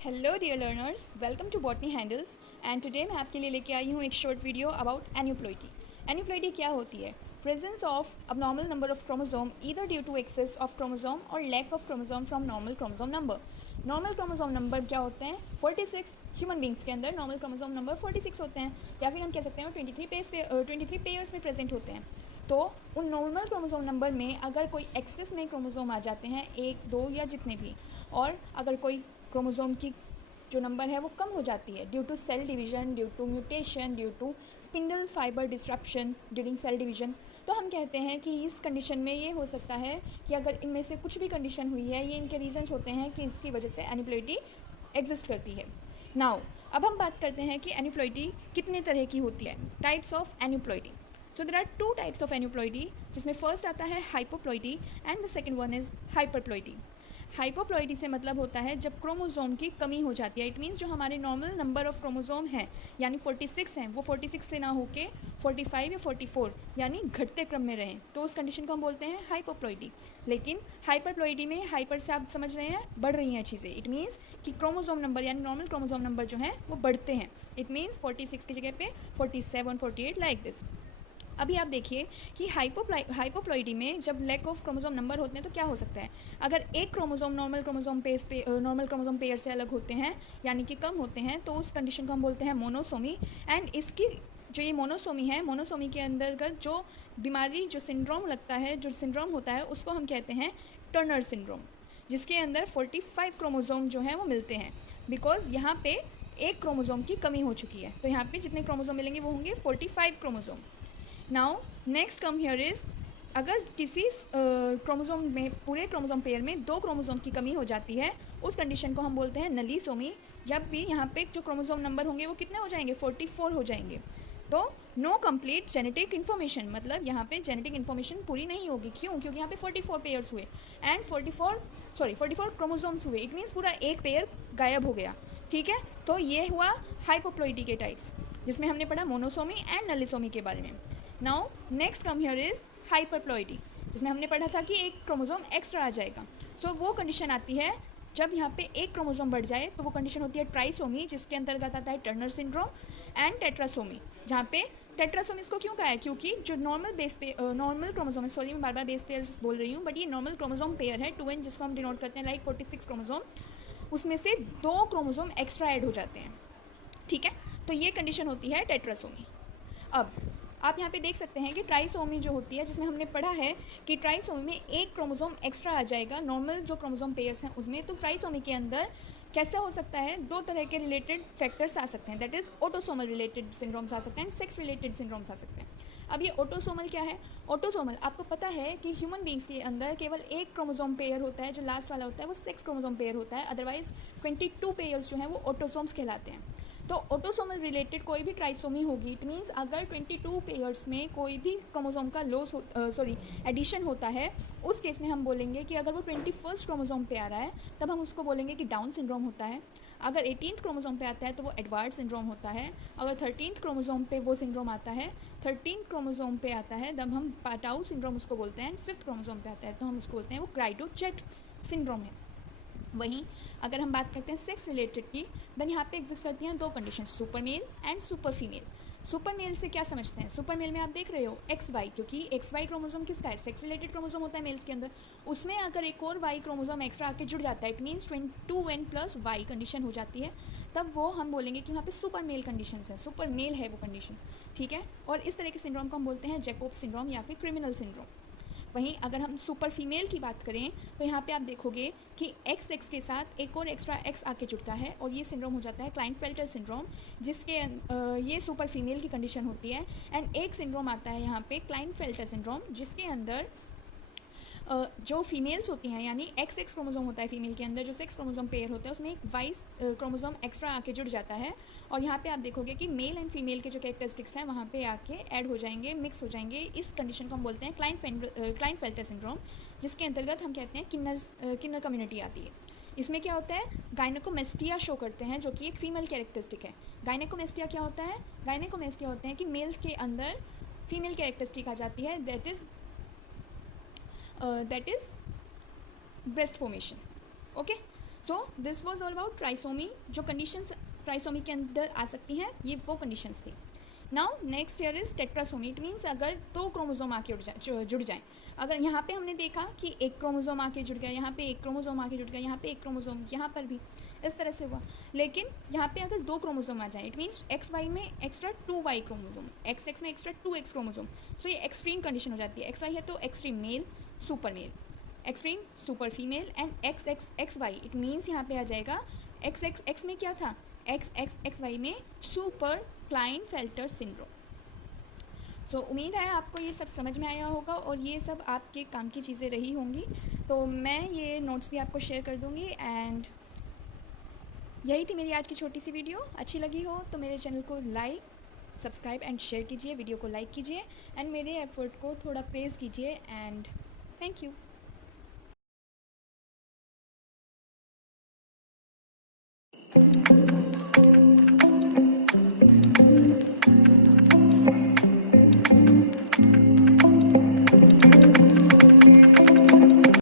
Hello dear learners, welcome to botany handles. And today मैं आपके लिए लेके आई हूँ एक short video about aneuploidy. Aneuploidy क्या होती है? Presence of abnormal number of chromosome either due to excess of chromosome और lack of chromosome from normal chromosome number. Normal chromosome number क्या होते हैं? 46। ह्यूमन बींग्स के अंदर नॉर्मल क्रोमोसोम नंबर 46 होते हैं, या फिर हम कह सकते हैं 23 पेयर्स में प्रेजेंट होते हैं। तो उन नॉर्मल क्रोमोसोम नंबर में अगर कोई एक्सेस में क्रोमोसोम आ जाते हैं, एक दो या जितने भी, और अगर कोई क्रोमोसोम की जो नंबर है वो कम हो जाती है due to cell division, due to mutation, due to spindle fibre disruption during cell division, तो हम कहते हैं कि इस कंडीशन में ये हो सकता है कि अगर इनमें से कुछ भी कंडीशन हुई है, ये इनके रीजंस होते हैं कि इसकी वजह से एन्यूप्लॉइडी एग्जिस्ट करती है। नाउ अब हम बात करते हैं कि एन्यूप्लॉइडी कितने तरह की होती है, types of aneuploidy. So there are two types of aneuploidy, जिसमें फर्स्ट आता है hypoploidy and the second one is hyperploidy. Hypoploidy से मतलब होता है जब क्रोमोसोम की कमी हो जाती है। इट मीन्स जो हमारे नॉर्मल नंबर ऑफ क्रोमोसोम है यानी 46 हैं, वो 46 से ना होके 45 या 44 यानी घटते क्रम में रहें, तो उस कंडीशन को हम बोलते हैं हाइपोप्लॉइडी। लेकिन हाइपरप्लॉइडी में हाइपर से आप समझ रहे हैं बढ़ रही हैं चीज़ें। इट मीन्स कि क्रोमोसोम नंबर यानी नॉर्मल क्रोमोसोम नंबर जो है वो बढ़ते हैं। इट मीन्स 46 की जगह पे 47, 48 लाइक दिस। अभी आप देखिए कि हाइपोप्लॉइडी में जब लैक ऑफ क्रोमोसोम नंबर होते हैं तो क्या हो सकता है? अगर एक क्रोमोसोम नॉर्मल क्रोमोसोम पेयर से अलग होते हैं यानी कि कम होते हैं, तो उस कंडीशन को हम बोलते हैं मोनोसोमी। एंड इसकी जो ये मोनोसोमी है, मोनोसोमी के अंतर्गत जो बीमारी, जो सिंड्रोम लगता है, जो सिंड्रोम होता है, उसको हम कहते हैं टर्नर सिंड्रोम, जिसके अंदर 45 क्रोमोसोम जो है वो मिलते हैं, बिकॉज यहाँ पे एक क्रोमोसोम की कमी हो चुकी है। तो यहाँ पे जितने क्रोमोसोम मिलेंगे वो होंगे 45 chromosome. Now next come here is, अगर किसी क्रोमोसोम में, पूरे क्रोमोसोम पेयर में दो क्रोमोसोम की कमी हो जाती है, उस कंडीशन को हम बोलते हैं नलीसोमी। जब भी यहाँ पे जो क्रोमोसोम नंबर होंगे वो कितने हो जाएंगे? 44 हो जाएंगे। तो नो कंप्लीट जेनेटिक इन्फॉर्मेशन, मतलब यहाँ पे जेनेटिक इन्फॉर्मेशन पूरी नहीं होगी। क्यों? क्योंकि यहाँ पे 44 पेयर्स हुए एंड 44 क्रोमोसोम्स हुए। इट मीन्स पूरा एक पेयर गायब हो गया। ठीक है, तो ये हुआ हाइपोप्लॉइडी के टाइप्स, जिसमें हमने पढ़ा मोनोसोमी एंड नलिसोमी के बारे में। Now next come here is hyperploidy, जिसमें हमने पढ़ा था कि एक क्रोमोसोम एक्स्ट्रा आ जाएगा। सो वो कंडीशन आती है जब यहाँ पे एक क्रोमोसोम बढ़ जाए, तो वो कंडीशन होती है ट्राइसोमी, जिसके अंतर्गत आता है टर्नर सिंड्रोम, एंड टेट्रासोमी, जहाँ पे टेट्रासोमी इसको क्यों कहा है? क्योंकि जो नॉर्मल क्रोमोसोम है, सॉरी मैं बार बार बेस पेयर बोल रही हूँ, बट ये नॉर्मल क्रोमोसोम पेयर है 2n, जिसको हम डिनोट करते हैं लाइक 46 क्रोमोसोम, उसमें से दो क्रोमोसोम एक्स्ट्रा ऐड हो जाते हैं। ठीक है, तो ये कंडीशन होती है टेट्रासोमी। अब आप यहाँ पे देख सकते हैं कि ट्राइसोमी जो होती है, जिसमें हमने पढ़ा है कि ट्राइसोमी में एक क्रोमोसोम एक्स्ट्रा आ जाएगा नॉर्मल जो क्रोमोसोम पेयर्स हैं उसमें। तो ट्राइसोमी के अंदर कैसे हो सकता है? दो तरह के रिलेटेड फैक्टर्स आ सकते हैं, that is autosomal related syndromes आ सकते हैं एंड सेक्स रिलेटेड सिंड्रोम्स आ सकते हैं। अब ये ऑटोसोमल क्या है? ऑटोसोमल, आपको पता है कि ह्यूमन बींग्स के अंदर केवल एक क्रोमोसोम पेयर होता है, जो लास्ट वाला होता है वो सेक्स क्रोमोसोम पेयर होता है, अदरवाइज 22 पेयर्स जो हैं वो ऑटोसोम्स कहलाते हैं। तो ऑटोसोमल रिलेटेड कोई भी ट्राइसोमी होगी, इट मीन्स अगर 22 पेयर्स में कोई भी क्रोमोसोम का लॉस एडिशन होता है, उस केस में हम बोलेंगे कि अगर वो 21st क्रोमोसोम पे आ रहा है, तब हम उसको बोलेंगे कि डाउन सिंड्रोम होता है। अगर 18th क्रोमोसोम पे आता है तो वो एडवार्ड सिंड्रोम होता है। अगर 13th क्रोमोसोम पे वो सिंड्रोम आता है, 13th क्रोमोसोम पे आता है तब हम पाटाउ सिंड्रोम उसको बोलते हैं, एंड 5th क्रोमोसोम पे आता है तो हम उसको बोलते हैं वो क्राइडोचेट सिंड्रोम है। वहीं अगर हम बात करते हैं सेक्स रिलेटेड की, देन यहाँ पे एग्जिस्ट करती हैं दो condition, super male and super female. Super male से क्या समझते हैं? सुपर मेल में आप देख रहे हो एक्स वाई, क्योंकि एक्स वाई क्रोमोसोम किसका है? सेक्स रिलेटेड क्रोमोसोम होता है मेल्स के अंदर। उसमें अगर एक और वाई क्रोमोसोम एक्स्ट्रा आके जुड़ जाता है, it means 22n plus Y condition हो जाती है, तब वो हम बोलेंगे कि वहाँ पे सुपर मेल कंडीशन है, सुपर मेल है वो कंडीशन। ठीक है, और इस तरह के सिंड्रोम को हम बोलते हैं जैकोब सिंड्रोम या फिर क्रिमिनल सिंड्रोम। वहीं अगर हम सुपर फीमेल की बात करें, तो यहाँ पे आप देखोगे कि एक्स एक्स के साथ एक और एक्स्ट्रा एक्स आके जुड़ता है, और ये सिंड्रोम हो जाता है क्लाइनफेल्टर सिंड्रोम, जिसके ये सुपर फीमेल की कंडीशन होती है। एंड एक सिंड्रोम आता है यहाँ पे क्लाइनफेल्टर सिंड्रोम, जिसके अंदर जो फीमेल्स होती हैं, यानी एक्स एक्स क्रोमोसोम होता है फीमेल के अंदर, जो सेक्स क्रोमोसोम पेयर होता है उसमें एक वाई क्रोमोसोम एक्स्ट्रा आके जुड़ जाता है, और यहाँ पे आप देखोगे कि मेल एंड फीमेल के जो कैरेक्टरिस्टिक्स हैं वहाँ पे आके ऐड हो जाएंगे, मिक्स हो जाएंगे। इस कंडीशन को हम बोलते हैं क्लाइनफेल्टर सिंड्रोम, जिसके अंतर्गत हम कहते हैं किन्नर कम्युनिटी आती है। इसमें क्या होता है? गायनेकोमेस्टिया शो करते हैं, जो कि एक फीमेल कैरेक्टरिस्टिक है। गायनेकोमेस्टिया क्या होता है? गायनेकोमेस्टिया होते हैं कि मेल्स के अंदर फीमेल कैरेक्टरिस्टिक आ जाती है, that is breast formation. Okay, so this was all about trisomy, जो कंडीशंस ट्राइसोमी के अंदर आ सकती हैं, ये वो कंडीशंस थी. Now next year is tetrasomy. It means अगर 2 क्रोमोसोम आके जुड़ जाएं. अगर यहाँ पे हमने देखा कि एक क्रोमोसोम आके जुड़ गया, यहाँ पे एक क्रोमोसोम आके जुड़ गया, यहाँ पे एक क्रोमोसोम, यहाँ पर भी इस तरह से हुआ. लेकिन यहाँ पे अगर 2 क्रोमोसोम आ जाए, इट मीन्स एक्स वाई में extra 2y chromosome, x x में एक्स्ट्रा 2x क्रोमोसोम. सो ये एक्सट्रीम कंडीशन हो जाती है. एक्स वाई है तो extreme male, super male, extreme super female, and X X X Y. It means यहाँ पे आ जाएगा एक्स एक्स एक्स में क्या था, एक्स एक्स एक्स वाई में सुपर क्लाइनफेल्टर सिंड्रोम. तो उम्मीद है आपको ये सब समझ में आया होगा और ये सब आपके काम की चीज़ें रही होंगी. तो मैं ये नोट्स भी आपको शेयर कर दूँगी. एंड यही थी मेरी आज की छोटी सी वीडियो. अच्छी लगी हो तो मेरे चैनल को लाइक, सब्सक्राइब एंड शेयर कीजिए, वीडियो को लाइक कीजिए एंड मेरे एफर्ट को थोड़ा प्रेज़ कीजिए. And thank you.